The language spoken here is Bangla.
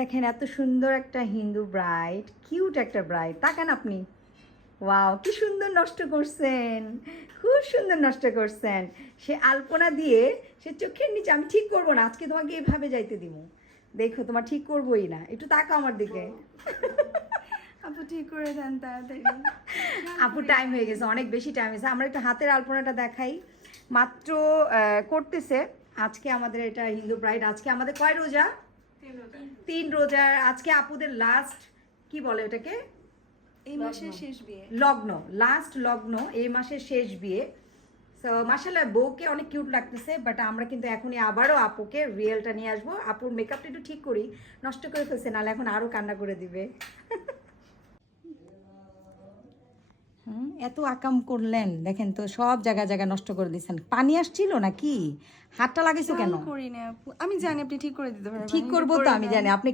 দেখেন এত সুন্দর একটা হিন্দু ব্রাইড, কিউট একটা ব্রাইড, তাকান আপনি। ওয়াও, কি সুন্দর নষ্ট করছেন, খুব সুন্দর নষ্ট করছেন। সে আলপনা দিয়ে সে চোখের নিচে, আমি ঠিক করবো না আজকে, তোমাকে এভাবে যাইতে দিব। দেখো তোমার ঠিক করবোই না, একটু তাকাও আমার দিকে। আপু ঠিক করে দেন তাড়াতাড়ি। আপু টাইম হয়ে গেছে, অনেক বেশি টাইম হয়েছে। আমরা একটু হাতের আলপনাটা দেখাই, মাত্র করতেছে। আজকে আমাদের এটা হিন্দু ব্রাইড, আজকে আমাদের কয় রোজা? 3 রোজার আজকে আপুদের লাস্ট, কি বলে এটাকে, এই মাসের শেষ বিয়ে। লগ্ন, লাস্ট লগ্ন, এই মাসের শেষ বিয়ে। সো মাশাআল্লাহ বউকে অনেক কিউট লাগতেছে, বাট আমরা কিন্তু এখনই আবারও আপুকে রিয়েলটা নিয়ে আসবো। আপুর মেকআপটা একটু ঠিক করি, নষ্ট করে ফেলছে, নাহলে এখন আরও কান্না করে দিবে। এত আকাম করলেন, দেখেন তো সব জায়গা জায়গা নষ্ট করে দিচ্ছেন। পানি আসছিল নাকি? হাতটা লাগাইছো কেন? করি না আপু, আমি জানি আপনি ঠিক করে দিতে পারবেন। ঠিক করবো তো, আমি জানি আপনি